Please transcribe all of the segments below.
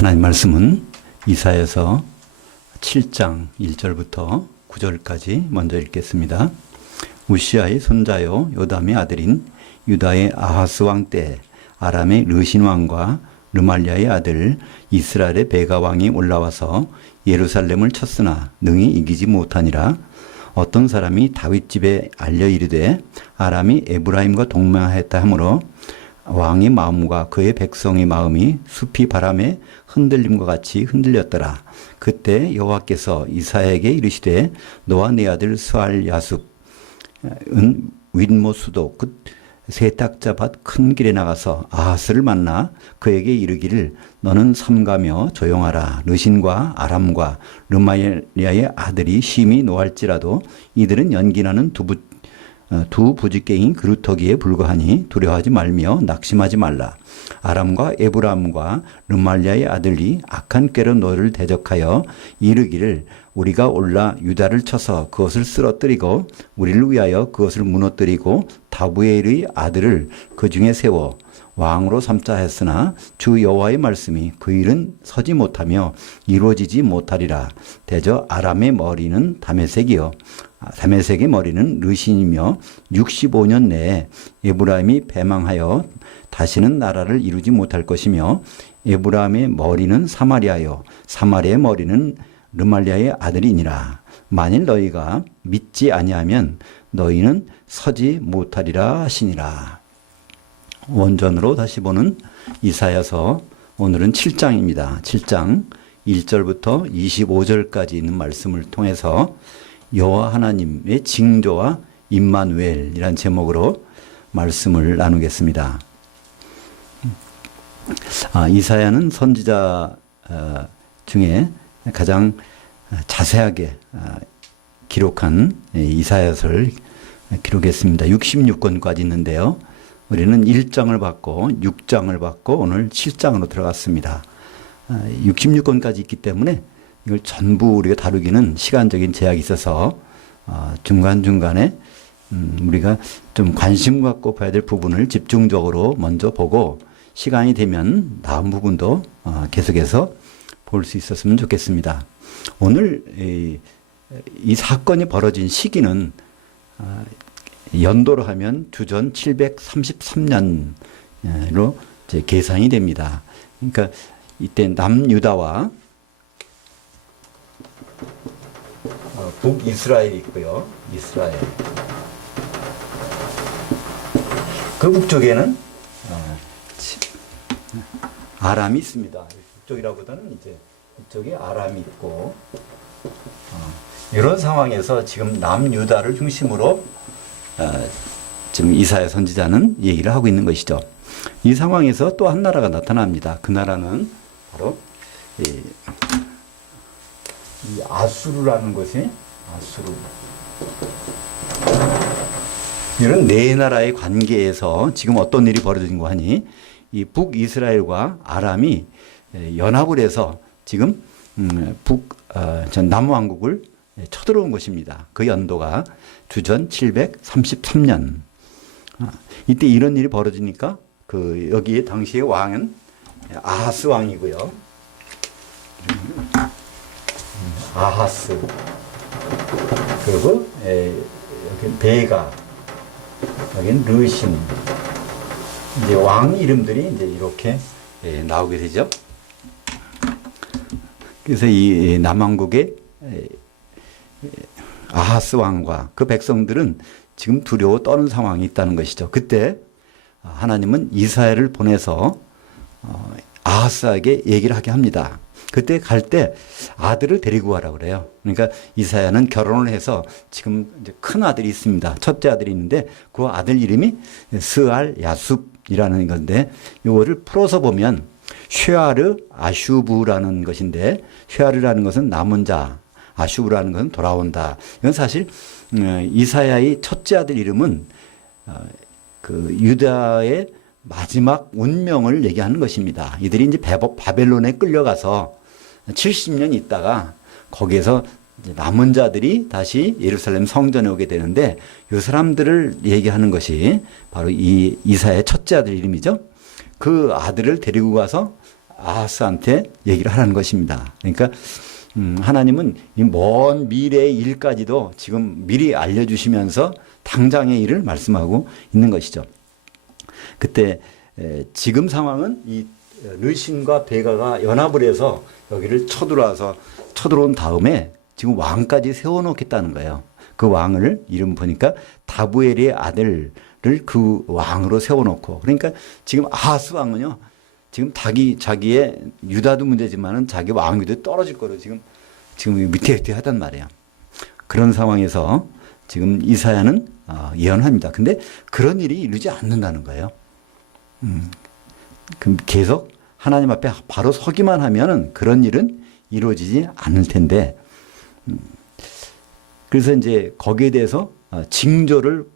하나님 말씀은 이사야서 7장 1절부터 9절까지 먼저 읽겠습니다. 우시아의 손자요 요담의 아들인 유다의 아하스 왕 때 아람의 르신 왕과 르말리아의 아들 이스라엘의 베가 왕이 올라와서 예루살렘을 쳤으나 능히 이기지 못하니라. 어떤 사람이 다윗 집에 알려 이르되 아람이 에브라임과 동맹하였다 하므로 왕의 마음과 그의 백성의 마음이 숲이 바람에 흔들림과 같이 흔들렸더라. 그때 여호와께서 이사야에게 이르시되 너와 네 아들 스알 야숲은 윗모 수도 그 세탁자밭 큰 길에 나가서 아하스를 만나 그에게 이르기를 너는 삼가며 조용하라. 르신과 아람과 르말리아의 아들이 심히 노할지라도 이들은 연기나는 두 부지깽이 그루터기에 불과하니 두려워하지 말며 낙심하지 말라. 아람과 에브람과 르말리아의 아들이 악한 꾀로 너를 대적하여 이르기를 우리가 올라 유다를 쳐서 그것을 쓰러뜨리고 우리를 위하여 그것을 무너뜨리고 다부엘의 아들을 그 중에 세워 왕으로 삼자 했으나 주 여호와의 말씀이 그 일은 서지 못하며 이루어지지 못하리라. 대저 아람의 머리는 다메섹이요 다메섹의 머리는 르신이며 65년 내에 에브라임이 패망하여 다시는 나라를 이루지 못할 것이며 에브라임의 머리는 사마리아요 사마리아의 머리는 르말리아의 아들이니라. 만일 너희가 믿지 아니하면 너희는 서지 못하리라 하시니라. 원전으로 다시 보는 이사야서 오늘은 7장입니다. 7장 1절부터 25절까지 있는 말씀을 통해서 여호와 하나님의 징조와 임마누엘이라는 제목으로 말씀을 나누겠습니다. 이사야는 선지자 중에 가장 자세하게 기록한 이사야서를 기록했습니다. 66권까지 있는데요. 우리는 1장을 받고 6장을 받고 오늘 7장으로 들어갔습니다. 66권까지 있기 때문에 이걸 전부 우리가 다루기는 시간적인 제약이 있어서 중간중간에 우리가 좀 관심 갖고 봐야 될 부분을 집중적으로 먼저 보고 시간이 되면 다음 부분도 계속해서 볼 수 있었으면 좋겠습니다. 오늘 이 사건이 벌어진 시기는 연도로 하면 주전 733년으로 이제 계산이 됩니다. 그러니까 이때 남유다와 북이스라엘이 있고요. 이스라엘. 그 북쪽에는 아람이 있습니다. 북쪽이라보다는 이제 이쪽에 아람이 있고 이런 상황에서 지금 남유다를 중심으로 지금 이사야 선지자는 얘기를 하고 있는 것이죠. 이 상황에서 또 한 나라가 나타납니다. 그 나라는 바로 이 아수르라는 것이 아수르. 이런 네 나라의 관계에서 지금 어떤 일이 벌어진 거 하니 이 북이스라엘과 아람이 연합을 해서 지금 전 남왕국을 쳐들어온 것입니다. 그 연도가 주전 733년. 이때 이런 일이 벌어지니까 여기에 당시의 왕은 아하스 왕이고요. 아하스. 그리고 여기 베가, 여기는 르신. 이제 왕 이름들이 이제 이렇게 나오게 되죠. 그래서 이 남왕국의 아하스 왕과 그 백성들은 지금 두려워 떠는 상황이 있다는 것이죠. 그때 하나님은 이사야를 보내서 아하스에게 얘기를 하게 합니다. 그때 갈 때 아들을 데리고 가라고 그래요. 그러니까 이사야는 결혼을 해서 지금 이제 큰 아들이 있습니다. 첫째 아들이 있는데 그 아들 이름이 스알 야숲이라는 건데 이거를 풀어서 보면 쉐아르 아슈브라는 것인데 쉐아르라는 것은 남은 자, 아슈브라는 것은 돌아온다. 이건 사실 이사야의 첫째 아들 이름은 그 유다의 마지막 운명을 얘기하는 것입니다. 이들이 이제 바벨론에 끌려가서 70년 있다가 거기에서 이제 남은 자들이 다시 예루살렘 성전에 오게 되는데 이 사람들을 얘기하는 것이 바로 이 이사야의 첫째 아들 이름이죠. 그 아들을 데리고 가서 아하스한테 얘기를 하라는 것입니다. 그러니까 하나님은 이 먼 미래의 일까지도 지금 미리 알려주시면서 당장의 일을 말씀하고 있는 것이죠. 그때 지금 상황은 이 르신과 베가가 연합을 해서 여기를 쳐들어온 다음에 지금 왕까지 세워놓겠다는 거예요. 그 왕을 이름 보니까 다부엘의 아들을 그 왕으로 세워놓고, 그러니까 지금 아하스 왕은요, 지금 자기의 유다도 문제지만은 자기 왕위도 떨어질 거로 지금 위태위태하단 말이에요. 그런 상황에서 지금 이사야는 예언합니다. 근데 그런 일이 이루지 않는다는 거예요. 그럼 계속 하나님 앞에 바로 서기만 하면은 그런 일은 이루어지지 않을 텐데, 그래서 이제 거기에 대해서 징조를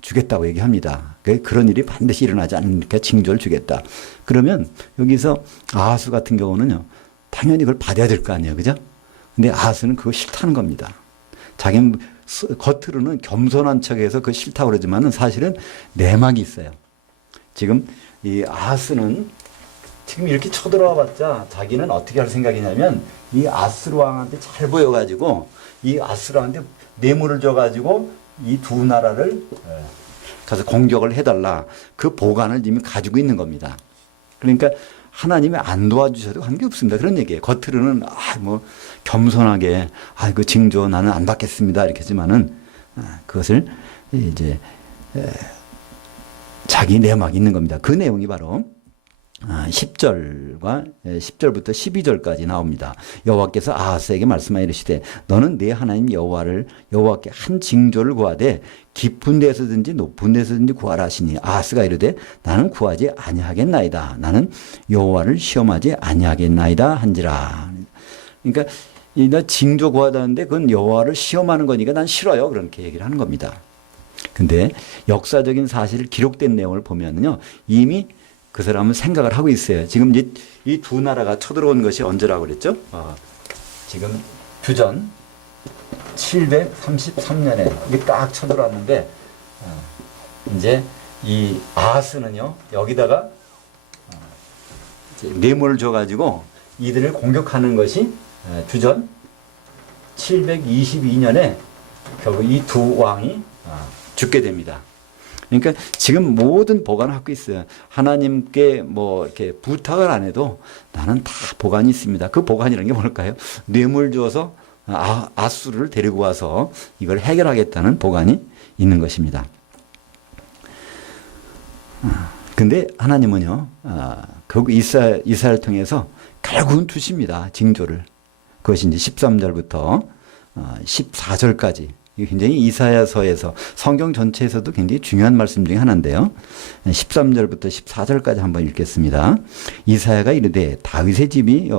주겠다고 얘기합니다. 그런 일이 반드시 일어나지 않으니까 징조를 주겠다. 그러면 여기서 아하스 같은 경우는요, 당연히 그걸 받아야 될 거 아니에요. 그죠? 근데 아하스는 그거 싫다는 겁니다. 자기는 겉으로는 겸손한 척해서 그거 싫다고 그러지만은 사실은 내막이 있어요. 지금 이 아하스는 지금 이렇게 쳐들어와 봤자 자기는 어떻게 할 생각이냐면 이 아스루 왕한테 잘 보여가지고 이 아스루 왕한테 뇌물을 줘가지고 이 두 나라를 가서 공격을 해달라. 그 보관을 이미 가지고 있는 겁니다. 그러니까 하나님이 안 도와주셔도 관계없습니다. 그런 얘기예요. 겉으로는 겸손하게 그 징조 나는 안 받겠습니다. 이렇게 하지만은 그것을 이제 자기 내막이 있는 겁니다. 그 내용이 바로 10절부터 12절까지 나옵니다. 여호와께서 아하스에게 말씀하여 이르시되 너는 네 하나님 여호와께 한 징조를 구하되 깊은 데서든지 높은 데서든지 구하라 하시니 아하스가 이르되 나는 구하지 아니하겠나이다. 나는 여호와를 시험하지 아니하겠나이다 한지라. 그러니까 나 징조 구하다는데 그건 여호와를 시험하는 거니까 난 싫어요. 그렇게 얘기를 하는 겁니다. 근데 역사적인 사실 기록된 내용을 보면요, 이미 그 사람은 생각을 하고 있어요. 지금 이 두 나라가 쳐들어온 것이 언제라고 그랬죠? 지금 규전 733년에 이게 딱 쳐들어왔는데, 이제 이 아하스는요, 여기다가 뇌물을 줘가지고 이들을 공격하는 것이 규전 722년에 결국 이 두 왕이 죽게 됩니다. 그러니까 지금 모든 보관을 갖고 있어요. 하나님께 이렇게 부탁을 안 해도 나는 다 보관이 있습니다. 그 보관이라는 게 뭘까요? 뇌물 줘서 아수르를 데리고 와서 이걸 해결하겠다는 보관이 있는 것입니다. 근데 하나님은요, 결국 이사야를 통해서 결국은 주십니다. 징조를. 그것이 이제 13절부터 14절까지. 굉장히 이사야서에서 성경 전체에서도 굉장히 중요한 말씀 중에 하나인데요. 13절부터 14절까지 한번 읽겠습니다. 이사야가 이르되 다윗의 집이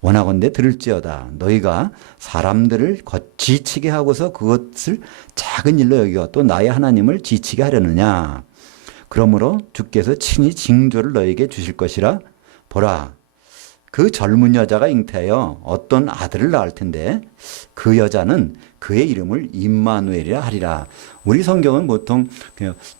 원하건대 들을지어다. 너희가 사람들을 지치게 하고서 그것을 작은 일로 여겨 또 나의 하나님을 지치게 하려느냐. 그러므로 주께서 친히 징조를 너에게 주실 것이라. 보라, 그 젊은 여자가 잉태하여 어떤 아들을 낳을 텐데 그 여자는 그의 이름을 임마누엘이라 하리라. 우리 성경은 보통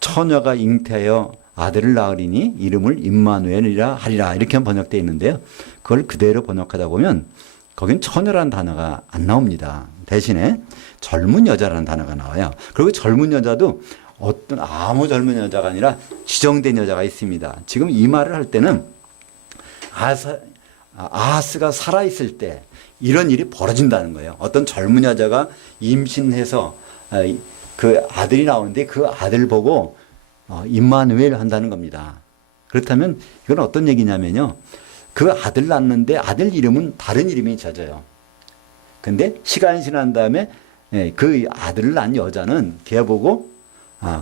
처녀가 잉태하여 아들을 낳으리니 이름을 임마누엘이라 하리라 이렇게 번역되어 있는데요. 그걸 그대로 번역하다 보면 거긴 처녀라는 단어가 안 나옵니다. 대신에 젊은 여자라는 단어가 나와요. 그리고 젊은 여자도 어떤 아무 젊은 여자가 지정된 여자가 있습니다. 지금 이 말을 할 때는 아하스가 살아있을 때 이런 일이 벌어진다는 거예요. 어떤 젊은 여자가 임신해서 그 아들이 나오는데 그 아들 보고 임마누엘 한다는 겁니다. 그렇다면 이건 어떤 얘기냐면요, 그 아들 낳는데 아들 이름은 다른 이름이 져져요. 근데 시간이 지난 다음에 그 아들을 낳은 여자는 걔 보고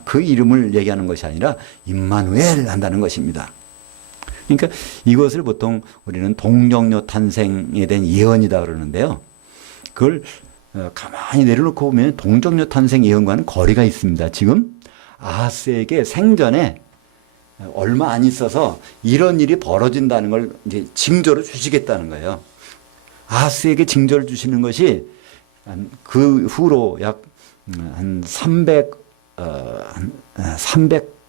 그 이름을 얘기하는 것이 아니라 임마누엘 한다는 것입니다. 그러니까 이것을 보통 우리는 동정녀 탄생에 대한 예언이다 그러는데요. 그걸 가만히 내려놓고 보면 동정녀 탄생 예언과는 거리가 있습니다. 지금 아하스에게 생전에 얼마 안 있어서 이런 일이 벌어진다는 걸 이제 징조로 주시겠다는 거예요. 아하스에게 징조를 주시는 것이 그 후로 약 한 300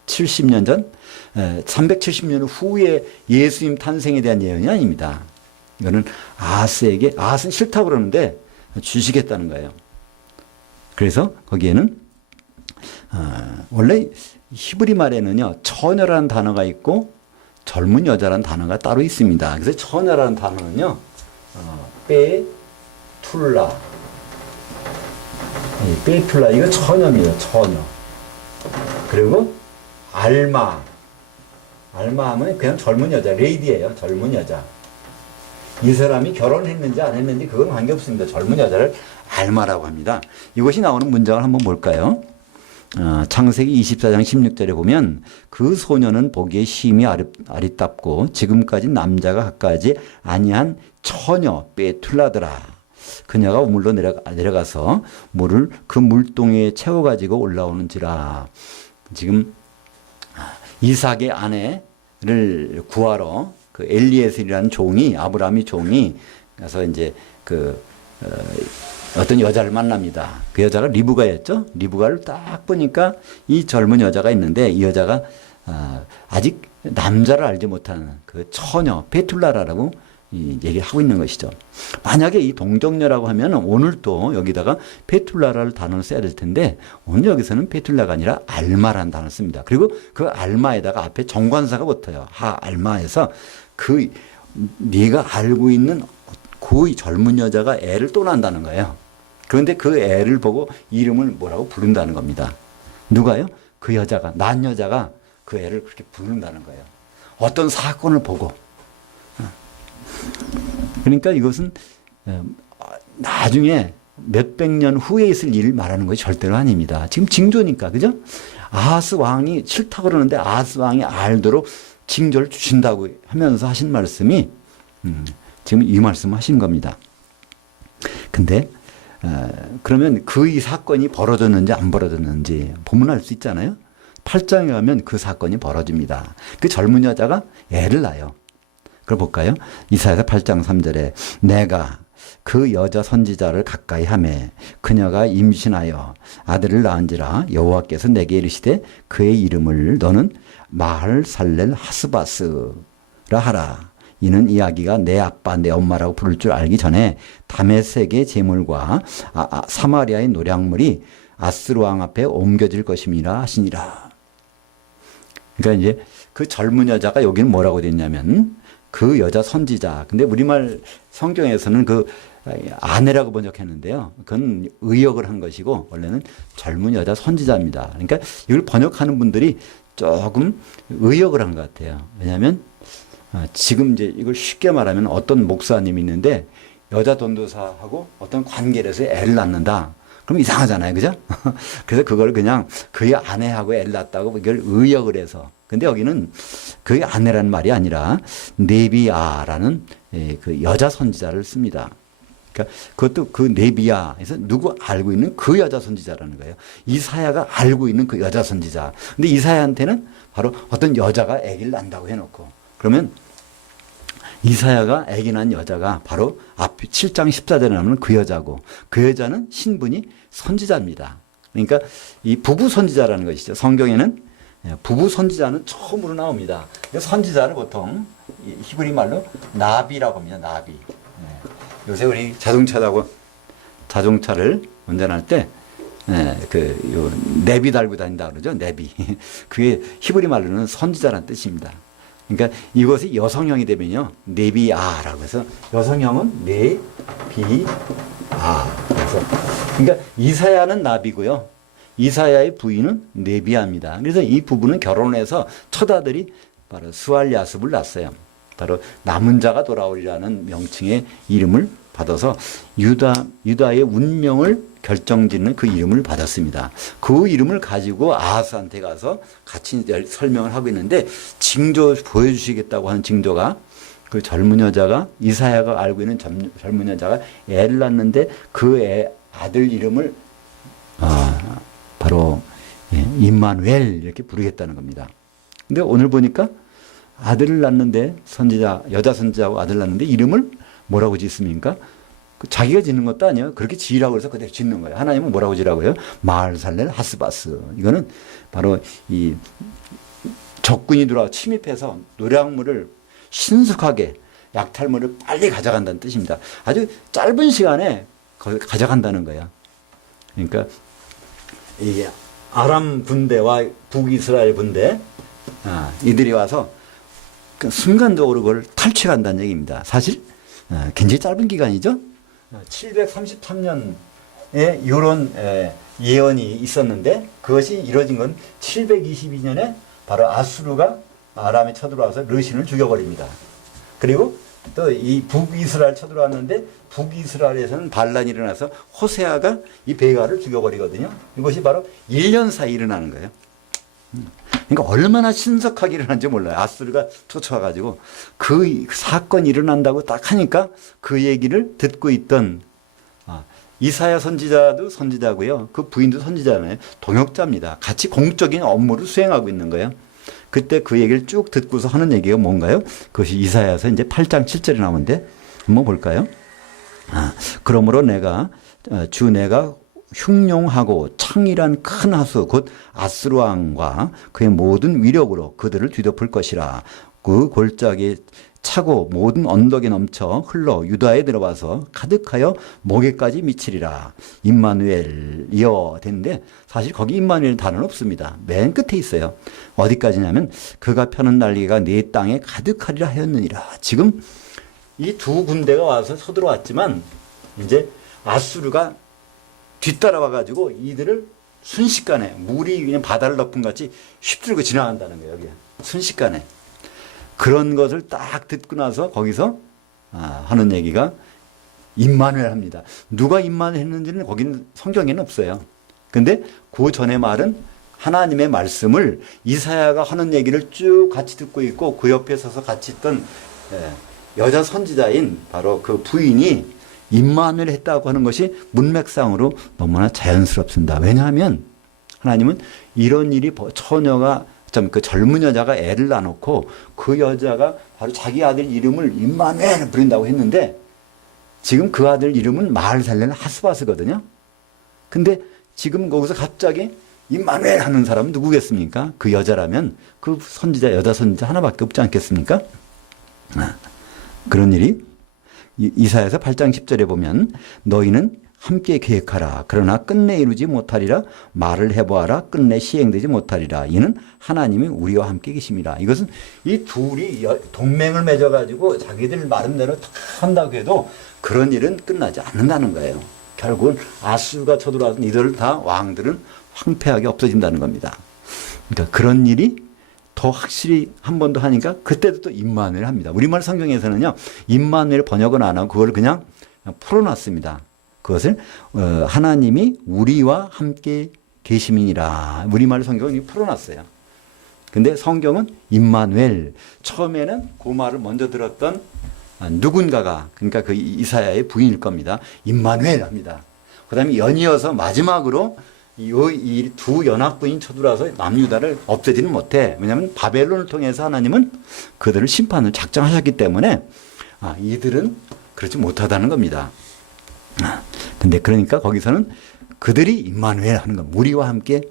370년 전, 370년 후에 예수님 탄생에 대한 예언이 아닙니다. 이거는 아하스에게, 아하스는 싫다고 그러는데 주시겠다는 거예요. 그래서 거기에는 원래 히브리 말에는요, 처녀라는 단어가 있고 젊은 여자라는 단어가 따로 있습니다. 그래서 처녀라는 단어는요, 베툴라, 베툴라, 이거 처녀입니다. 처녀. 그리고 알마 하면 그냥 젊은 여자, 레이디예요. 젊은 여자. 이 사람이 결혼했는지 안 했는지 그건 관계없습니다. 젊은 여자를 알마라고 합니다. 이것이 나오는 문장을 한번 볼까요? 창세기 24장 16절에 보면 그 소녀는 보기에 심히 아리답고 지금까지 남자가 갖가지 아니한 처녀 베툴라더라. 그녀가 우물로 내려가서 물을 그 물동이에 채워가지고 올라오는지라. 지금 이삭의 아내를 구하러 그 엘리에셀이라는 종이, 아브라함이 종이 가서 이제 어떤 여자를 만납니다. 그 여자가 리브가였죠. 리브가를 딱 보니까 이 젊은 여자가 있는데 이 여자가 아직 남자를 알지 못하는 그 처녀 베툴라라고 얘기를 하고 있는 것이죠. 만약에 이 동정녀라고 하면 오늘 또 여기다가 베툴라라는 단어를 써야 될 텐데 오늘 여기서는 베툴라가 아니라 알마라는 단어를 씁니다. 그리고 그 알마에다가 앞에 정관사가 붙어요. 하 알마에서 네가 알고 있는 그 젊은 여자가 애를 또 낳는다는 거예요. 그런데 그 애를 보고 이름을 뭐라고 부른다는 겁니다. 누가요? 그 여자가, 난 여자가 그 애를 그렇게 부른다는 거예요. 어떤 사건을 보고. 그러니까 이것은 나중에 몇백 년 후에 있을 일을 말하는 것이 절대로 아닙니다. 지금 징조니까, 그죠? 아하스 왕이 싫다고 그러는데 아하스 왕이 알도록 징조를 주신다고 하면서 하신 말씀이 지금 이 말씀 하신 겁니다. 근데 그러면 이 사건이 벌어졌는지 안 벌어졌는지 보면 알 수 있잖아요. 8장에 가면 그 사건이 벌어집니다. 그 젊은 여자가 애를 낳아요. 그걸 볼까요? 이사야서 8장 3절에 내가 그 여자 선지자를 가까이 하매 그녀가 임신하여 아들을 낳은지라 여호와께서 내게 이르시되 그의 이름을 너는 마할살렐 하스바스라 하라. 이는 이 아기가 내 아빠 내 엄마라고 부를 줄 알기 전에 다메섹의 제물과 사마리아의 노략물이 아스루 왕 앞에 옮겨질 것임이라 하시니라. 그러니까 이제 그 젊은 여자가 여기는 뭐라고 됐냐면 그 여자 선지자. 근데 우리말 성경에서는 그 아내라고 번역했는데요. 그건 의역을 한 것이고 원래는 젊은 여자 선지자입니다. 그러니까 이걸 번역하는 분들이 조금 의역을 한 것 같아요. 왜냐하면 지금 이제 이걸 쉽게 말하면 어떤 목사님이 있는데 여자 전도사하고 어떤 관계를 해서 애를 낳는다. 그럼 이상하잖아요. 그죠? 그래서 그걸 그냥 그의 아내하고 애를 낳았다고 이걸 의역을 해서. 근데 여기는 그의 아내라는 말이 아니라 네비아라는 그 여자 선지자를 씁니다. 그러니까 그것도 그 네비아에서 누구 알고 있는 그 여자 선지자라는 거예요. 이사야가 알고 있는 그 여자 선지자. 근데 이사야한테는 바로 어떤 여자가 아기를 낳는다고 해놓고 그러면 이사야가 아기 낳은 여자가 바로 앞 7장 14절에 나오는 그 여자고 그 여자는 신분이 선지자입니다. 그러니까 이 부부 선지자라는 것이죠. 성경에는 부부 선지자는 처음으로 나옵니다. 선지자를 보통 히브리 말로 나비라고 합니다. 나비. 요새 우리 자동차를 운전할 때 내비 달고 다닌다 그러죠. 내비. 그게 히브리 말로는 선지자라는 뜻입니다. 그러니까 이것이 여성형이 되면요. 네비아라고 해서 여성형은 네비아. 그래서 그러니까 이사야는 나비고요. 이사야의 부인은 네비아입니다. 그래서 이 부부는 결혼해서 첫 아들이 바로 스알야습을 낳았어요. 바로 남은 자가 돌아오리라는 명칭의 이름을 받아서 유다의 운명을 결정짓는 그 이름을 받았습니다. 그 이름을 가지고 아하스한테 가서 같이 설명을 하고 있는데 징조 보여주시겠다고 하는 징조가 그 젊은 여자가 이사야가 알고 있는 젊은 여자가 애를 낳는데 그 아들 이름을 바로 임마누엘 이렇게 부르겠다는 겁니다. 근데 오늘 보니까 아들을 낳는데 여자 선지자하고 아들 낳는데 이름을 뭐라고 짓습니까? 자기가 짓는 것도 아니에요. 그렇게 지으라고 해서 그대로 짓는 거예요. 하나님은 뭐라고 지으라고요? 마을살렐 하스바스. 이거는 바로 이 적군이 들어와 침입해서 노략물을 신속하게 약탈물을 빨리 가져간다는 뜻입니다. 아주 짧은 시간에 가져간다는 거예요. 그러니까 이 아람 군대와 북이스라엘 군대 이들이 와서 순간적으로 그걸 탈취한다는 얘기입니다. 사실 굉장히 짧은 기간이죠. 733년에 이런 예언이 있었는데 그것이 이루어진 건 722년에 바로 아수르가 아람에 쳐들어와서 르신을 죽여버립니다. 그리고 또 이 북이스라엘 쳐들어왔는데 북이스라엘에서는 반란이 일어나서 호세아가 이 베가를 죽여버리거든요. 이것이 바로 1년 사이 일어나는 거예요. 그러니까 얼마나 신속하게 일어난지 몰라요. 아수르가 쫓아와가지고 그 사건이 일어난다고 딱 하니까 그 얘기를 듣고 있던 이사야 선지자도 선지자고요. 그 부인도 선지자잖아요. 동역자입니다. 같이 공적인 업무를 수행하고 있는 거예요. 그때 그 얘기를 쭉 듣고서 하는 얘기가 뭔가요? 그것이 이사야서 이제 8장 7절에 나오는데 한번 볼까요? 그러므로 내가 흉룡하고 창이란 큰 하수 곧 아스루 왕과 그의 모든 위력으로 그들을 뒤덮을 것이라. 그 골짜기에 차고 모든 언덕에 넘쳐 흘러 유다에 들어와서 가득하여 목에까지 미치리라. 임마누엘이여 되는데 사실 거기 임마누엘 단어는 없습니다. 맨 끝에 있어요. 어디까지냐면 그가 펴는 날개가 내 땅에 가득하리라 하였느니라. 지금 이 두 군대가 와서 서들어왔지만 이제 아수르가 뒤따라와 가지고 이들을 순식간에 물이 그냥 바다를 덮은 같이 휩쓸고 지나간다는 거예요. 여기 순식간에. 그런 것을 딱 듣고 나서 거기서 하는 얘기가 임마누엘 합니다. 누가 임마누엘 했는지는 거기는 성경에는 없어요. 근데 그 전의 말은 하나님의 말씀을 이사야가 하는 얘기를 쭉 같이 듣고 있고 그 옆에 서서 같이 있던 여자 선지자인 바로 그 부인이 임마누엘 했다고 하는 것이 문맥상으로 너무나 자연스럽습니다. 왜냐하면 하나님은 이런 일이 처녀가 그 젊은 여자가 애를 낳아놓고 그 여자가 바로 자기 아들 이름을 임마누엘 부른다고 했는데 지금 그 아들 이름은 마을살렐 하스바스거든요. 근데 지금 거기서 갑자기 임마누엘 하는 사람은 누구겠습니까? 그 여자라면 그 여자 선지자 하나밖에 없지 않겠습니까? 그런 일이 이사야서 8장 10절에 보면 너희는 함께 계획하라. 그러나 끝내 이루지 못하리라. 말을 해보아라. 끝내 시행되지 못하리라. 이는 하나님이 우리와 함께 계심이라. 이것은 이 둘이 동맹을 맺어가지고 자기들 나름대로 다 한다고 해도 그런 일은 끝나지 않는다는 거예요. 결국은 아수르가 쳐들어와서 이들을 다 왕들은 황폐하게 없어진다는 겁니다. 그러니까 그런 일이 더 확실히 한 번 더 하니까 그때도 또 임마누엘 합니다. 우리말 성경에서는요. 임마누엘 번역은 안 하고 그걸 그냥 풀어놨습니다. 그것을 하나님이 우리와 함께 계심이니라. 우리말 성경은 풀어놨어요. 근데 성경은 임마누엘. 처음에는 그 말을 먼저 들었던 누군가가 그러니까 그 이사야의 부인일 겁니다. 임마누엘 합니다. 그 다음에 연이어서 마지막으로 이 두 연합군이 쳐들어와서 남유다를 없애지는 못해. 왜냐하면 바벨론을 통해서 하나님은 그들을 심판을 작정하셨기 때문에 이들은 그렇지 못하다는 겁니다. 근데 그러니까 거기서는 그들이 임마누엘 하는 것, 우리와 함께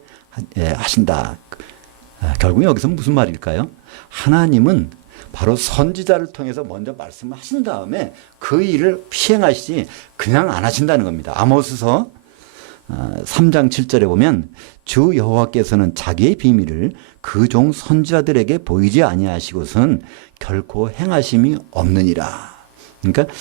하신다. 결국 여기서 무슨 말일까요? 하나님은 바로 선지자를 통해서 먼저 말씀을 하신 다음에 그 일을 시행하시지 그냥 안 하신다는 겁니다. 아모스서 3장 7절에 보면 주 여호와께서는 자기의 비밀을 그 종 선지자들에게 보이지 아니하시고선 결코 행하심이 없느니라. 그러니까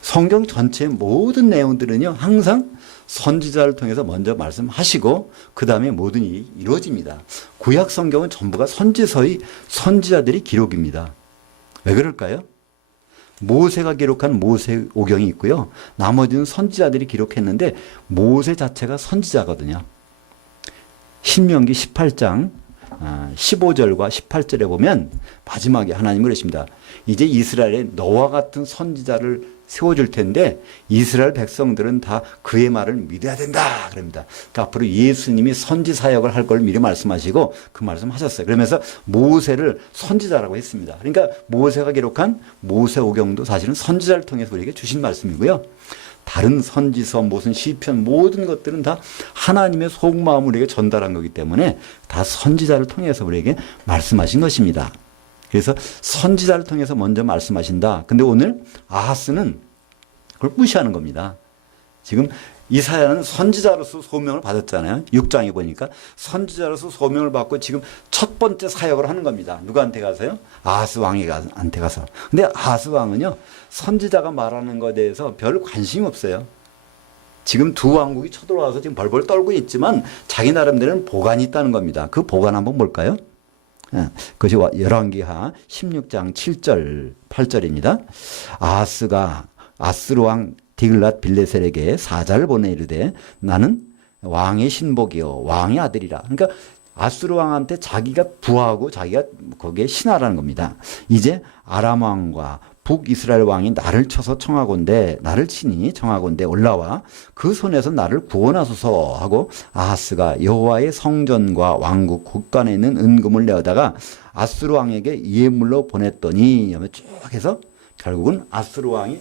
성경 전체의 모든 내용들은요 항상 선지자를 통해서 먼저 말씀하시고 그 다음에 모든 일이 이루어집니다. 구약 성경은 전부가 선지서의 선지자들이 기록입니다. 왜 그럴까요? 모세가 기록한 모세오경이 있고요. 나머지는 선지자들이 기록했는데 모세 자체가 선지자거든요. 신명기 18장 15절과 18절에 보면 마지막에 하나님이 그러십니다. 이제 이스라엘에 너와 같은 선지자를 세워줄 텐데 이스라엘 백성들은 다 그의 말을 믿어야 된다 그럽니다. 그러니까 앞으로 예수님이 선지 사역을 할 걸 미리 말씀하시고 그 말씀하셨어요. 그러면서 모세를 선지자라고 했습니다. 그러니까 모세가 기록한 모세오경도 사실은 선지자를 통해서 우리에게 주신 말씀이고요. 다른 선지서, 무슨 시편, 모든 것들은 다 하나님의 속마음을 우리에게 전달한 거기 때문에 다 선지자를 통해서 우리에게 말씀하신 것입니다. 그래서 선지자를 통해서 먼저 말씀하신다. 근데 오늘 아하스는 그걸 무시하는 겁니다. 지금 이사야는 선지자로서 소명을 받았잖아요. 6장에 보니까 선지자로서 소명을 받고 지금 첫 번째 사역을 하는 겁니다. 누구한테 가서요? 아하스 왕한테 가서. 근데 아하스 왕은요, 선지자가 말하는 것에 대해서 별 관심이 없어요. 지금 두 왕국이 쳐들어와서 지금 벌벌 떨고 있지만 자기 나름대로는 보관이 있다는 겁니다. 그 보관 한번 볼까요? 그것이 열왕기하 16장 7절 8절입니다. 아하스가 아스루 왕 디글랏 빌레셀에게 사자를 보내 이르되 나는 왕의 신복이요 왕의 아들이라. 그러니까 아스루 왕한테 자기가 부하고 자기가 거기에 신하라는 겁니다. 이제 아람 왕과 북이스라엘 왕이 나를 쳐서 청하건대 나를 치니 청하건대 올라와 그 손에서 나를 구원하소서 하고 아하스가 여호와의 성전과 왕국 곳간에 있는 은금을 내어다가 아스루 왕에게 예물로 보냈더니 쭉 해서 결국은 아스루 왕이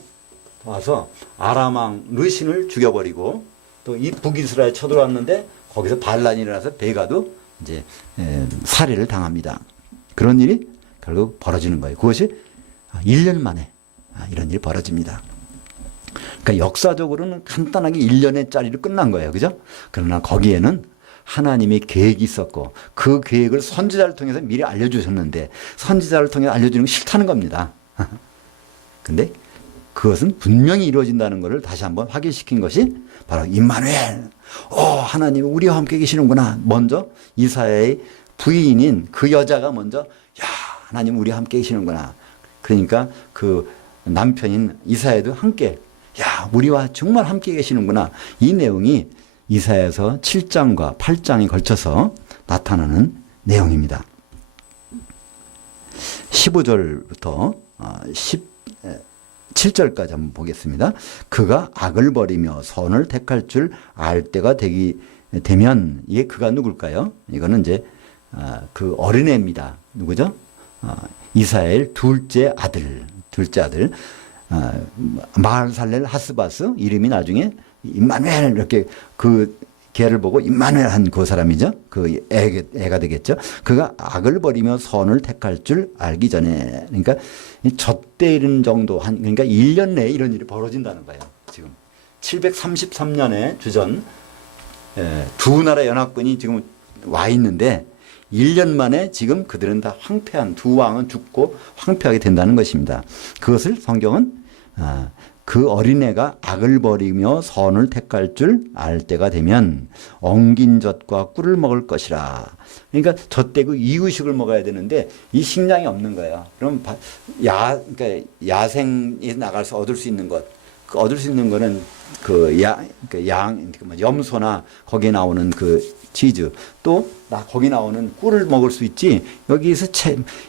와서 아람 왕 르신을 죽여버리고 또 이 북이스라엘 쳐들어왔는데 거기서 반란이 일어나서 베가도 이제 살해를 당합니다. 그런 일이 결국 벌어지는 거예요. 그것이 1년 만에 이런 일이 벌어집니다. 그러니까 역사적으로는 간단하게 1년의 짜리로 끝난 거예요. 그죠? 그러나 거기에는 하나님의 계획이 있었고 그 계획을 선지자를 통해서 미리 알려주셨는데 선지자를 통해 알려주는 게 싫다는 겁니다. 근데 그것은 분명히 이루어진다는 것을 다시 한번 확인시킨 것이 바로 임마누엘. 하나님 우리와 함께 계시는구나. 먼저 이사야의 부인인 그 여자가 먼저 야 하나님 우리와 함께 계시는구나. 그러니까 그 남편인 이사야도 함께 야 우리와 정말 함께 계시는구나. 이 내용이 이사야서 7장과 8장에 걸쳐서 나타나는 내용입니다. 15절부터 17절까지 한번 보겠습니다. 그가 악을 버리며 선을 택할 줄 알 때가 되면 이게 그가 누굴까요? 이거는 이제 그 어린애입니다. 누구죠? 이스라엘 둘째 아들 마할살렐 하스바스 이름이 나중에 임마누엘 이렇게 그 걔를 보고 임마누엘 한 그 사람이죠. 그 애가 되겠죠. 그가 악을 버리며 선을 택할 줄 알기 전에 그러니까 젖대이른 정도 그러니까 1년 내에 이런 일이 벌어진다는 거예요. 지금 733년에 주전 두 나라 연합군이 지금 와 있는데 1년 만에 지금 그들은 다 황폐한 두 왕은 죽고 황폐하게 된다는 것입니다. 그것을 성경은 그 어린애가 악을 버리며 선을 택할 줄 알 때가 되면 엉긴 젖과 꿀을 먹을 것이라. 그러니까 젖대고 이유식을 먹어야 되는데 이 식량이 없는 거예요. 그럼 그러니까 야생에 나가서 얻을 수 있는 것, 그 얻을 수 있는 거는 염소나 거기에 나오는 그 치즈 또 거기 나오는 꿀을 먹을 수 있지 여기서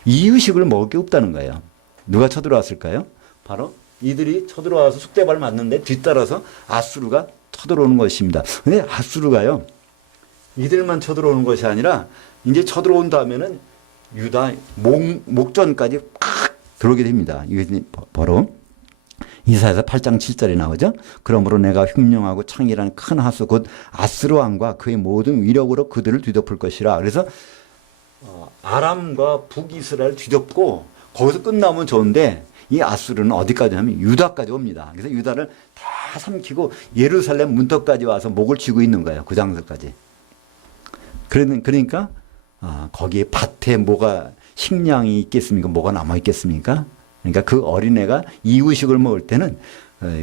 이유식을 먹을 게 없다는 거예요. 누가 쳐들어왔을까요? 바로 이들이 쳐들어와서 쑥대발을 맞는데 뒤따라서 아수르가 쳐들어오는 것입니다. 근데 아수르가요 이들만 쳐들어오는 것이 아니라 이제 쳐들어온 다음에는 유다 목전까지 팍 들어오게 됩니다. 이게 바로 이사야서 8장 7절에 나오죠. 그러므로 내가 흉령하고 창이라는 큰 하수 곧 아스루 왕과 그의 모든 위력으로 그들을 뒤덮을 것이라. 그래서 아람과 북이스라엘 뒤덮고 거기서 끝나면 좋은데 이 아수르는 어디까지 하면 유다까지 옵니다. 그래서 유다를 다 삼키고 예루살렘 문턱까지 와서 목을 쥐고 있는 거예요. 그 장소까지. 그러니까 거기에 밭에 뭐가 식량이 있겠습니까? 뭐가 남아 있겠습니까? 그러니까 그 어린애가 이유식을 먹을 때는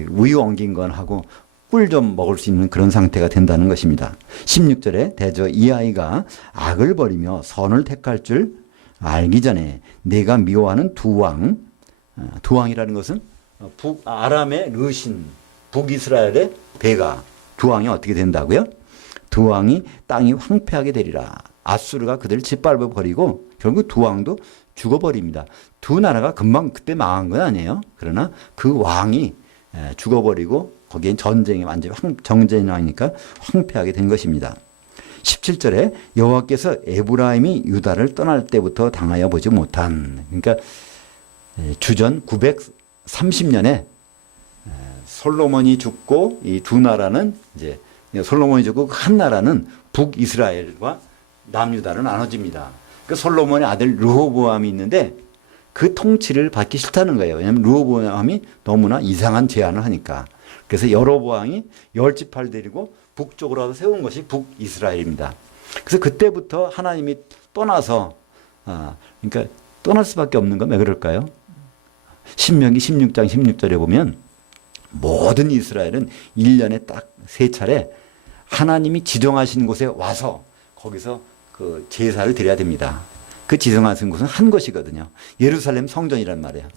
우유 엉긴 건 하고 꿀 좀 먹을 수 있는 그런 상태가 된다는 것입니다. 16절에 대저 이 아이가 악을 버리며 선을 택할 줄 알기 전에 내가 미워하는 두 왕이라는 것은 아람의 르신, 북이스라엘의 베가 두 왕이 어떻게 된다고요? 두 왕이 땅이 황폐하게 되리라. 아수르가 그들을 짓밟아 버리고 결국 두 왕도 죽어버립니다. 두 나라가 금방 그때 망한 건 아니에요. 그러나 그 왕이 죽어버리고 거기엔 전쟁이 완전히 정전이 나니까 황폐하게 된 것입니다. 17절에 여호와께서 에브라임이 유다를 떠날 때부터 당하여 보지 못한 그러니까 주전 930년에 솔로몬이 죽고 이 두 나라는 이제 솔로몬이 죽고 한 나라는 북이스라엘과 남유다로 나눠집니다. 그 솔로몬의 아들 르호보암이 있는데 그 통치를 받기 싫다는 거예요. 왜냐하면 르호보암이 너무나 이상한 제안을 하니까. 그래서 여로보암이 10지파를 데리고 북쪽으로 와서 세운 것이 북이스라엘입니다. 그래서 그때부터 하나님이 떠나서 그러니까 떠날 수밖에 없는 건 왜 그럴까요? 신명기 16장 16절에 보면 모든 이스라엘은 1년에 딱 3차례 하나님이 지정하신 곳에 와서 거기서 그 제사를 드려야 됩니다. 그 지정하신 곳은 한 곳이거든요. 예루살렘 성전이란 말이에요.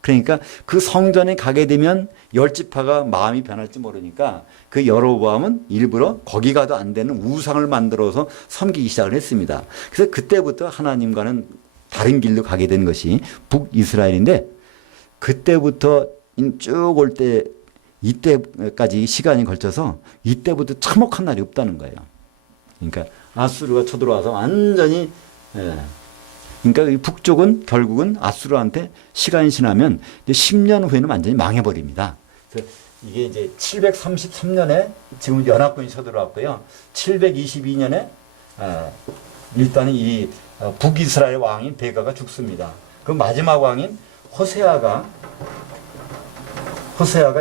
그러니까 그 성전에 가게 되면 10지파가 마음이 변할지 모르니까 그 여로보암은 일부러 거기 가도 안 되는 우상을 만들어서 섬기기 시작을 했습니다. 그래서 그때부터 하나님과는 다른 길로 가게 된 것이 북이스라엘인데 그때부터 쭉 올 때 이때까지 시간이 걸쳐서 이때부터 참혹한 날이 없다는 거예요. 그러니까 아수르가 쳐들어와서 완전히 그러니까 이 북쪽은 결국은 아수르한테 시간이 지나면 이제 10년 후에는 완전히 망해버립니다. 그래서 이게 이제 733년에 지금 연합군이 쳐들어왔고요. 722년에 일단은 이 북이스라엘 왕인 베가가 죽습니다. 그 마지막 왕인 호세아가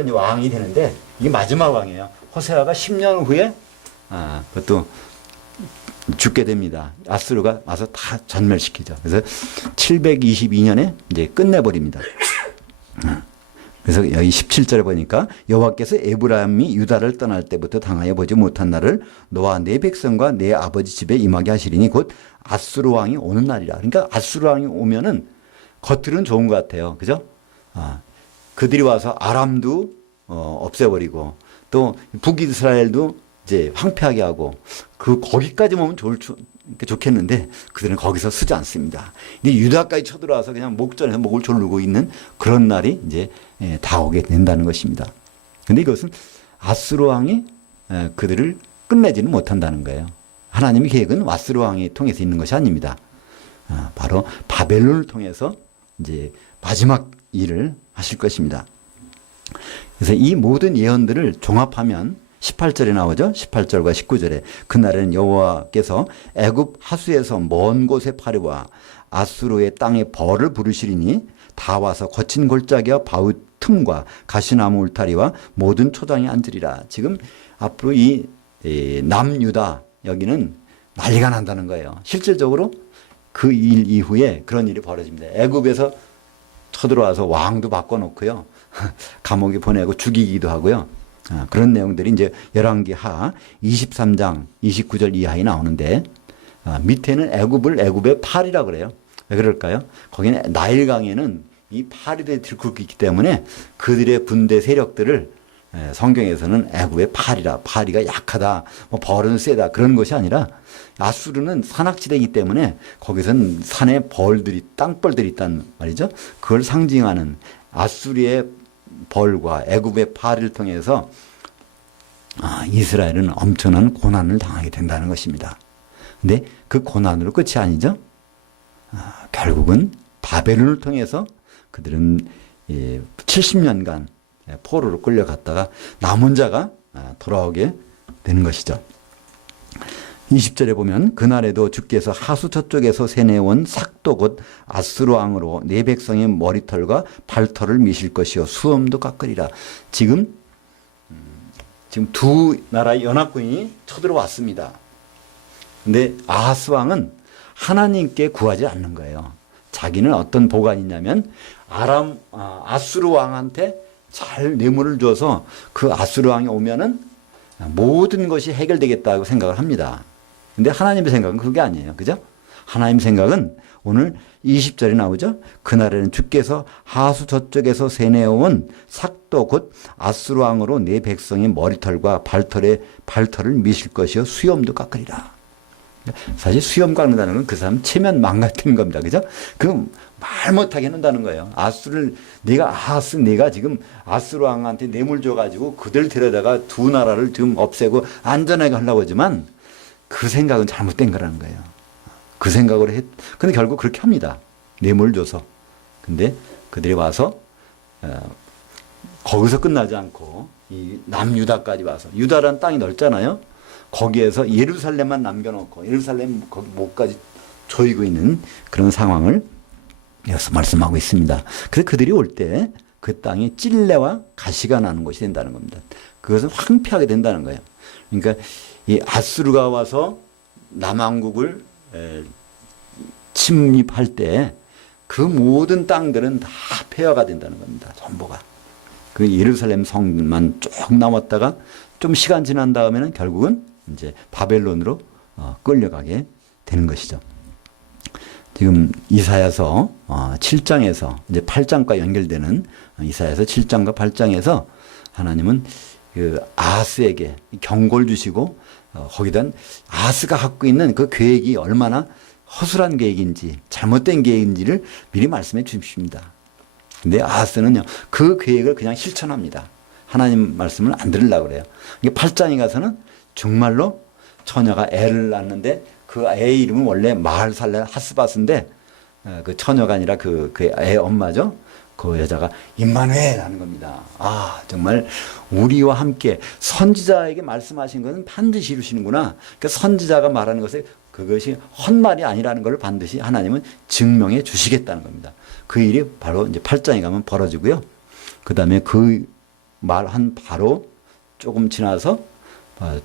이제 왕이 되는데 이게 마지막 왕이에요. 호세아가 10년 후에 그것도 죽게 됩니다. 아수르가 와서 다 전멸시키죠. 그래서 722년에 이제 끝내버립니다. 그래서 여기 17절에 보니까 여호와께서 에브라임이 유다를 떠날 때부터 당하여 보지 못한 날을 너와 내 백성과 내 아버지 집에 임하게 하시리니 곧 아수르 왕이 오는 날이라. 그러니까 아수르 왕이 오면은 겉으로는 좋은 것 같아요. 그죠? 그들이 와서 아람도 없애버리고 또 북이스라엘도 이제 황폐하게 하고 거기까지 오면 좋겠는데 그들은 거기서 쓰지 않습니다. 근데 유다까지 쳐들어와서 그냥 목전에서 목을 조르고 있는 그런 날이 이제 다오게 된다는 것입니다. 근데 이것은 아수르 왕이 그들을 끝내지는 못한다는 거예요. 하나님의 계획은 아수르 왕이 통해서 있는 것이 아닙니다. 바로 바벨론을 통해서 이제 마지막 일을 하실 것입니다. 그래서 이 모든 예언들을 종합하면 18절에 나오죠. 18절과 19절에 그날에는 여호와께서 애굽 하수에서 먼 곳에 파리와 아수르의 땅에 벌을 부르시리니 다 와서 거친 골짜기와 바위 틈과 가시나무 울타리와 모든 초장에 앉으리라. 지금 앞으로 이 남유다 여기는 난리가 난다는 거예요. 실질적으로 그 일 이후에 그런 일이 벌어집니다. 애굽에서 쳐들어와서 왕도 바꿔놓고요. 감옥에 보내고 죽이기도 하고요. 그런 내용들이 이제 열왕기 하 23장 29절 이하에 나오는데 밑에는 애굽의 팔이라 그래요. 왜 그럴까요? 거기는 나일강에는 이 팔이 들끓고 있기 때문에 그들의 군대 세력들을 성경에서는 애굽의 파리가 약하다, 뭐 벌은 세다 그런 것이 아니라 아수르는 산악지대이기 때문에 거기서는 산에 땅벌들이 있단 말이죠. 그걸 상징하는 아수르의 벌과 애굽의 파리를 통해서 이스라엘은 엄청난 고난을 당하게 된다는 것입니다. 근데 그 고난으로 끝이 아니죠. 결국은 바벨론을 통해서 그들은 70년간 포로로 끌려갔다가 남은 자가 돌아오게 되는 것이죠. 20절에 보면 그날에도 주께서 하수 저쪽에서 세내온 삭도 곧 아수르 왕으로 내 백성의 머리털과 발털을 미실 것이요 수염도 깎으리라. 지금 두 나라의 연합군이 쳐들어왔습니다. 근데 아하스 왕은 하나님께 구하지 않는 거예요. 자기는 어떤 보관이 있냐면 아수르 왕한테 잘 뇌물을 줘서 그 아수르 왕이 오면은 모든 것이 해결되겠다고 생각을 합니다. 근데 하나님의 생각은 그게 아니에요. 그죠? 하나님 생각은 오늘 20절에 나오죠. 그날에는 주께서 하수 저쪽에서 세내어온 삭도 곧 아수르 왕으로 내 백성의 머리털과 발털을 미실 것이요 수염도 깎으리라. 사실 수염 깎는다는 건 그 사람 체면 망가뜨리는 겁니다. 그죠? 그 말 못하게 한다는 거예요. 내가 지금 아수르 왕한테 뇌물 줘가지고 그들 데려다가 두 나라를 지금 없애고 안전하게 하려고 하지만 그 생각은 잘못된 거라는 거예요. 그 생각으로 근데 결국 그렇게 합니다. 뇌물을 줘서. 근데 그들이 와서 거기서 끝나지 않고 이 남유다까지 와서 유다라는 땅이 넓잖아요. 거기에서 예루살렘만 남겨놓고 예루살렘 거기 목까지 조이고 있는 그런 상황을 여기서 말씀하고 있습니다. 그래서 그들이 올 때 그 땅이 찔레와 가시가 나는 곳이 된다는 겁니다. 그것은 황폐하게 된다는 거예요. 그러니까 이 아수르가 와서 남왕국을 침입할 때 그 모든 땅들은 다 폐허가 된다는 겁니다. 전부가. 그 예루살렘 성만 쭉 남았다가 좀 시간 지난 다음에는 결국은 이제 바벨론으로 끌려가게 되는 것이죠. 지금 이사야서 7장에서 이제 8장과 연결되는 이사야서 7장과 8장에서 하나님은 그 아하스에게 경고를 주시고 거기다 아하스가 갖고 있는 그 계획이 얼마나 허술한 계획인지 잘못된 계획인지를 미리 말씀해 주십니다. 근데 아하스는요 그 계획을 그냥 실천합니다. 하나님 말씀을 안 들으려고 그래요. 8장에 가서는 정말로 처녀가 애를 낳는데 그 애의 이름은 원래 마할살레 하스바스인데 그 처녀가 아니라 그 애 엄마죠. 그 여자가 임마누엘 하는 겁니다. 아 정말 우리와 함께 선지자에게 말씀하신 것은 반드시 이루시는구나. 그러니까 선지자가 말하는 것에 그것이 헛말이 아니라는 걸 반드시 하나님은 증명해 주시겠다는 겁니다. 그 일이 바로 이제 8장에 가면 벌어지고요. 그 다음에 그 말한 바로 조금 지나서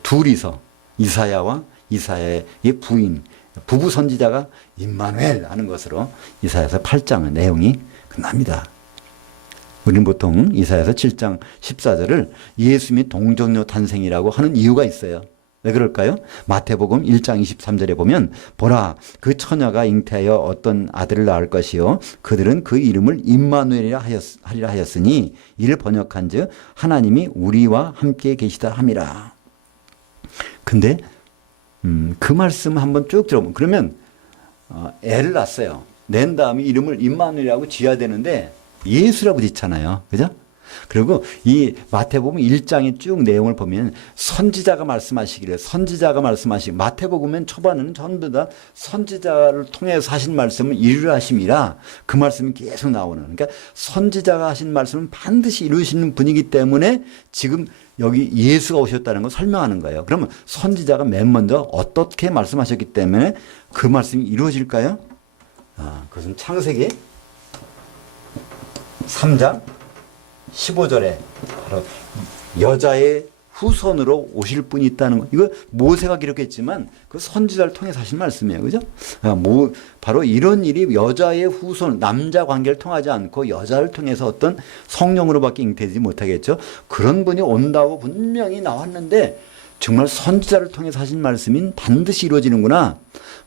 둘이서 이사야와 이사야의 부인 부부 선지자가 임마누엘 하는 것으로 이사야서 8장의 내용이 끝납니다. 우리는 보통 이사야서 7장 14절을 예수님이 동정녀 탄생이라고 하는 이유가 있어요. 왜 그럴까요? 마태복음 1장 23절에 보면 보라 그 처녀가 잉태하여 어떤 아들을 낳을 것이요 그들은 그 이름을 임마누엘이라 하리라 하였으니 이를 번역한즉 하나님이 우리와 함께 계시다 함이라. 근데 그 말씀 한번 쭉 들어보면 그러면 애를 낳았어요. 낸 다음에 이름을 임마누엘이라고 지어야 되는데 예수라고 짓잖아요. 그죠? 그리고 이 마태복음 1장의 쭉 내용을 보면 선지자가 말씀하시기를 마태복음은 초반에는 전부 다 선지자를 통해서 하신 말씀을 이루려 하심이라 그 말씀이 계속 나오는 그러니까 선지자가 하신 말씀은 반드시 이루시는 분이기 때문에 지금 여기 예수가 오셨다는 걸 설명하는 거예요. 그러면 선지자가 맨 먼저 어떻게 말씀하셨기 때문에 그 말씀이 이루어질까요? 그것은 창세기 3장 15절에 바로 여자의 후손으로 오실 분이 있다는 거. 이거 모세가 기록했지만 그 선지자를 통해서 하신 말씀이에요. 그죠? 바로 이런 일이 여자의 후손, 남자 관계를 통하지 않고 여자를 통해서 어떤 성령으로밖에 잉태되지 못하겠죠. 그런 분이 온다고 분명히 나왔는데 정말 선지자를 통해서 하신 말씀인 반드시 이루어지는구나.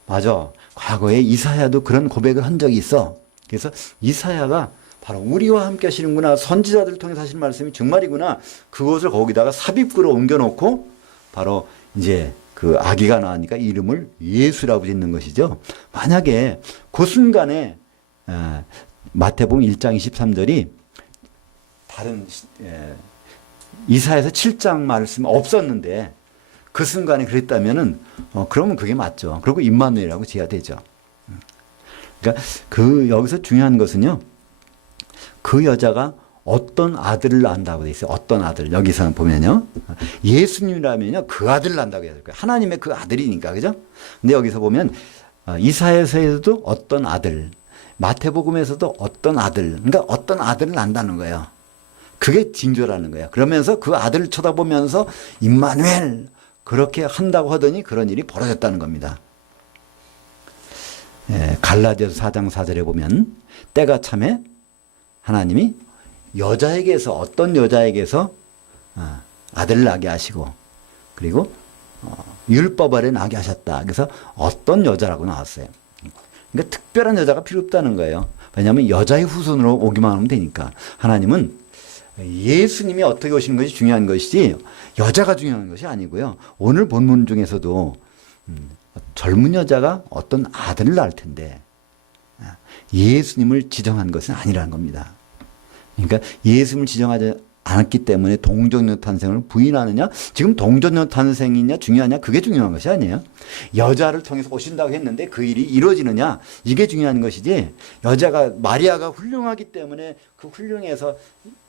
맞아. 과거에 이사야도 그런 고백을 한 적이 있어. 그래서 이사야가 바로 우리와 함께 하시는구나. 선지자들 통해서 하신 말씀이 정말이구나. 그것을 거기다가 삽입구로 옮겨놓고 바로 이제 그 아기가 나으니까 이름을 예수라고 짓는 것이죠. 만약에 그 순간에 마태복음 1장 23절이 다른 이사야서 7장 말씀 없었는데 그 순간에 그랬다면은 그러면 그게 맞죠. 그리고 임마누엘이라고 지어야 되죠. 그러니까 그 여기서 중요한 것은요. 그 여자가 어떤 아들을 낳는다고 돼 있어요. 어떤 아들. 여기서는 보면요. 예수님이라면요. 그 아들을 낳는다고 해야 될 거예요. 하나님의 그 아들이니까. 그죠? 근데 여기서 보면 이사야서에서도 어떤 아들, 마태복음에서도 어떤 아들. 그러니까 어떤 아들을 낳는다는 거예요. 그게 징조라는 거예요. 그러면서 그 아들을 쳐다보면서 임마누엘 그렇게 한다고 하더니 그런 일이 벌어졌다는 겁니다. 갈라디아서 4장 4절에 보면 때가 참에 하나님이 여자에게서 어떤 여자에게서 아들을 낳게 하시고 그리고 율법 아래 낳게 하셨다. 그래서 어떤 여자라고 나왔어요. 그러니까 특별한 여자가 필요 없다는 거예요. 왜냐하면 여자의 후손으로 오기만 하면 되니까. 하나님은 예수님이 어떻게 오시는 것이 중요한 것이지 여자가 중요한 것이 아니고요. 오늘 본문 중에서도 젊은 여자가 어떤 아들을 낳을 텐데 예수님을 지정한 것은 아니라는 겁니다. 그러니까 예수님을 지정하지 않았기 때문에 동정녀 탄생을 부인하느냐? 지금 동정녀 탄생이냐 중요하냐? 그게 중요한 것이 아니에요. 여자를 통해서 오신다고 했는데 그 일이 이루어지느냐? 이게 중요한 것이지, 여자가 마리아가 훌륭하기 때문에 그 훌륭해서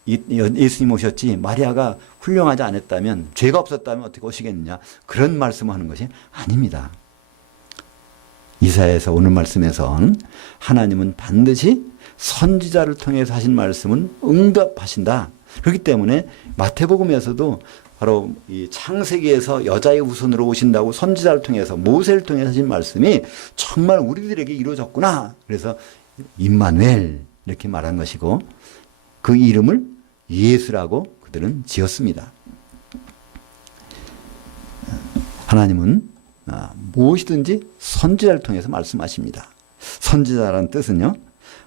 예수님 오셨지, 마리아가 훌륭하지 않았다면, 죄가 없었다면 어떻게 오시겠느냐? 그런 말씀을 하는 것이 아닙니다. 이사야에서 오늘 말씀에선 하나님은 반드시 선지자를 통해서 하신 말씀은 응답하신다. 그렇기 때문에 마태복음에서도 바로 이 창세기에서 여자의 후손으로 오신다고 선지자를 통해서, 모세를 통해서 하신 말씀이 정말 우리들에게 이루어졌구나. 그래서 임마누엘 이렇게 말한 것이고, 그 이름을 예수라고 그들은 지었습니다. 하나님은 무엇이든지 선지자를 통해서 말씀하십니다. 선지자라는 뜻은요,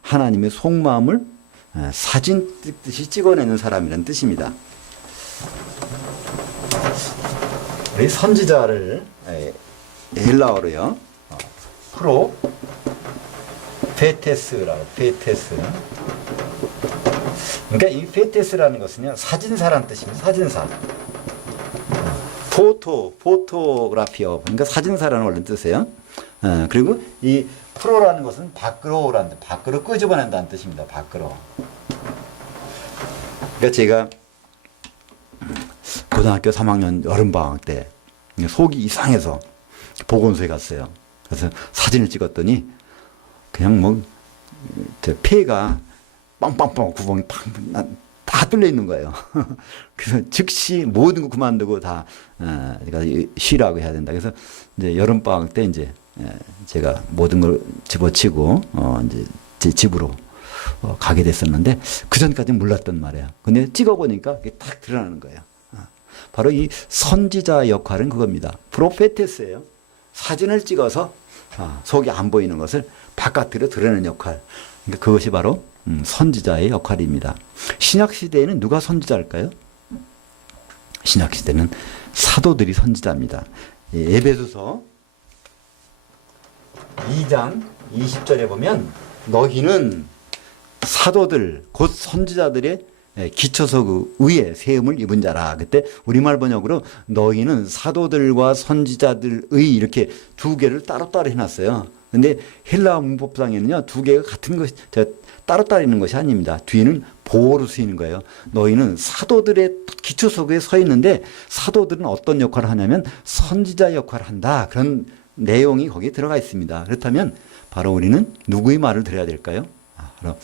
하나님의 속마음을 사진 찍듯이 찍어내는 사람이라는 뜻입니다. 우리 선지자를 헬라어로요, 프로페테스라고, 페테스. 그러니까 이 페테스라는 것은요, 사진사라는 뜻입니다. 사진사. 포토그라피어. 그러니까 사진사라는 원래 뜻이에요. 그리고 이 프로라는 것은 밖으로라는 뜻, 밖으로 끄집어낸다는 뜻입니다. 밖으로. 그러니까 제가 고등학교 3학년 여름방학 때 속이 이상해서 보건소에 갔어요. 그래서 사진을 찍었더니 그냥 뭐 폐가 빵빵빵 구멍이 다 뚫려 있는 거예요. 그래서 즉시 모든 거 그만두고 다 쉬라고 해야 된다. 그래서 이제 여름방학 때 이제 제가 모든 걸 집어치고 이제 제 집으로 가게 됐었는데, 그 전까지는 몰랐단 말이에요. 근데 찍어보니까 이게 딱 드러나는 거예요. 바로 이 선지자 역할은 그겁니다. 프로페테스예요. 사진을 찍어서 속이 안 보이는 것을 바깥으로 드러내는 역할. 그러니까 그것이 바로 선지자의 역할입니다. 신약시대에는 누가 선지자일까요? 신약시대는 사도들이 선지자입니다. 에베소서 2장 20절에 보면, 너희는 사도들 곧 선지자들의 기초석 위에 세움을 입은 자라. 그때 우리말 번역으로 너희는 사도들과 선지자들의 이렇게 두 개를 따로따로 해놨어요. 근데 헬라 문법상에는요, 두 개가 같은 것이, 따로따로 있는 것이 아닙니다. 뒤에는 보호로 쓰이는 거예요. 너희는 사도들의 기초석에 서 있는데, 사도들은 어떤 역할을 하냐면 선지자 역할을 한다. 그런 내용이 거기에 들어가 있습니다. 그렇다면 바로 우리는 누구의 말을 들어야 될까요? 바로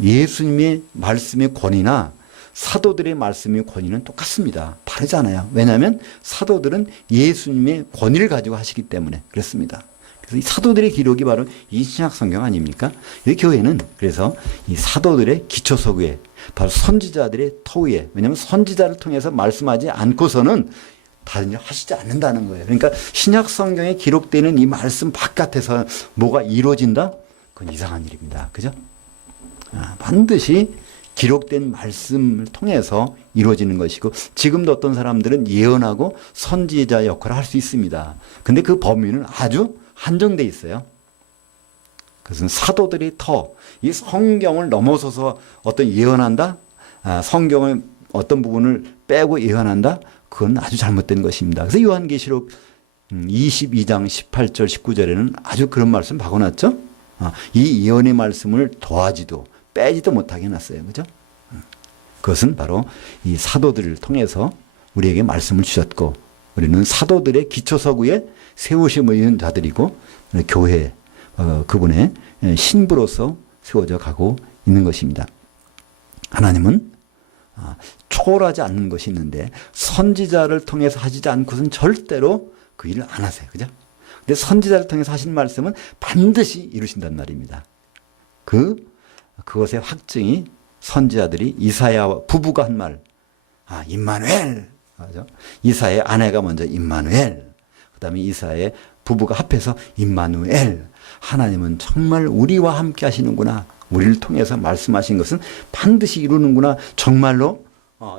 예수님의 말씀의 권위나 사도들의 말씀의 권위는 똑같습니다. 다르잖아요. 왜냐하면 사도들은 예수님의 권위를 가지고 하시기 때문에 그렇습니다. 그래서 이 사도들의 기록이 바로 이 신약 성경 아닙니까? 이 교회는 그래서 이 사도들의 기초석 위에, 바로 선지자들의 터 위에, 왜냐하면 선지자를 통해서 말씀하지 않고서는 다른 일 하시지 않는다는 거예요. 그러니까 신약 성경에 기록되는 이 말씀 바깥에서 뭐가 이루어진다? 그건 이상한 일입니다. 그죠? 반드시 기록된 말씀을 통해서 이루어지는 것이고, 지금도 어떤 사람들은 예언하고 선지자 역할을 할 수 있습니다. 근데 그 범위는 아주 한정돼 있어요. 그것은 사도들의 터, 이 성경을 넘어서서 어떤 예언한다? 성경의 어떤 부분을 빼고 예언한다? 그건 아주 잘못된 것입니다. 그래서 요한계시록 22장 18절 19절에는 아주 그런 말씀 박아놨죠. 이 예언의 말씀을 더하지도 빼지도 못하게 해놨어요. 그죠? 그것은 바로 이 사도들을 통해서 우리에게 말씀을 주셨고, 우리는 사도들의 기초석 위에 세우심을 입은 자들이고, 교회 그분의 신부로서 세워져 가고 있는 것입니다. 하나님은 초월하지 않는 것이 있는데, 선지자를 통해서 하시지 않고서는 절대로 그 일을 안 하세요. 그죠? 근데 선지자를 통해서 하신 말씀은 반드시 이루신단 말입니다. 그것의 확증이 선지자들이, 이사야 부부가 한 말, 임마누엘. 맞아? 이사야의 아내가 먼저 임마누엘. 그 다음에 이사야의 부부가 합해서 임마누엘. 하나님은 정말 우리와 함께 하시는구나. 우리를 통해서 말씀하신 것은 반드시 이루는구나. 정말로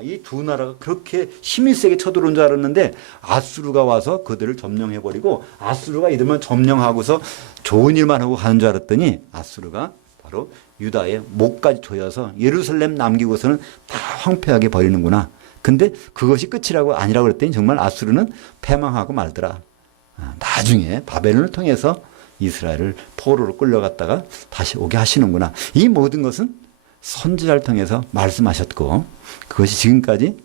이 두 나라가 그렇게 힘이 세게 쳐들어온 줄 알았는데, 아수르가 와서 그들을 점령해버리고, 아수르가 이들만 점령하고서 좋은 일만 하고 가는 줄 알았더니, 아수르가 바로 바로 유다의 목까지 조여서 예루살렘 남기고서는 다 황폐하게 버리는구나. 근데 그것이 끝이라고 아니라고 그랬더니 정말 아수르는 패망하고 말더라. 나중에 바벨론을 통해서 이스라엘을 포로로 끌려갔다가 다시 오게 하시는구나. 이 모든 것은 선지자를 통해서 말씀하셨고 그것이 지금까지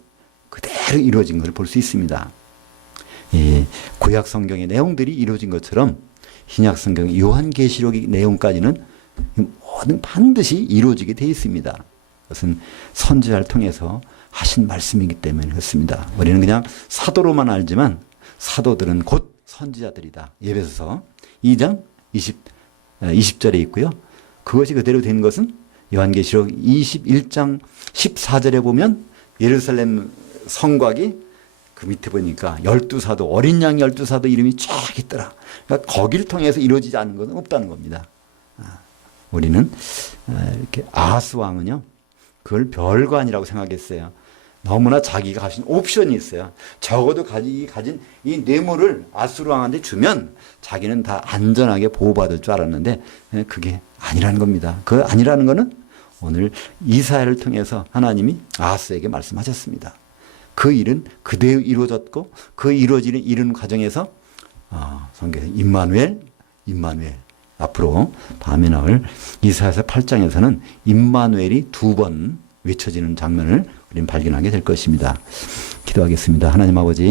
그대로 이루어진 것을 볼 수 있습니다. 이 구약 성경의 내용들이 이루어진 것처럼 신약 성경 요한계시록의 내용까지는 모든 반드시 이루어지게 되어 있습니다. 그것은 선지자를 통해서 하신 말씀이기 때문에 그렇습니다. 우리는 그냥 사도로만 알지만 사도들은 곧 선지자들이다. 에베소서 2장 20절에 있고요. 그것이 그대로 된 것은 요한계시록 21장 14절에 보면 예루살렘 성곽이 그 밑에 보니까 12사도, 어린 양 12사도 이름이 쫙 있더라. 그러니까 거기를 통해서 이루어지지 않는 것은 없다는 겁니다. 우리는 이렇게 아하스 왕은요, 그걸 별거 아니라고 생각했어요. 너무나 자기가 가진 옵션이 있어요. 적어도 가진 이 뇌물을 아수르 왕한테 주면 자기는 다 안전하게 보호받을 줄 알았는데 그게 아니라는 겁니다. 그 아니라는 거는 오늘 이사야를 통해서 하나님이 아하스에게 말씀하셨습니다. 그 일은 그대로 이루어졌고 그 이루는 과정에서 성경에 임마누엘 앞으로 다음에 나올 이사야서 8장에서는 임마누엘이 2번 외쳐지는 장면을 우리는 발견하게 될 것입니다. 기도하겠습니다. 하나님 아버지,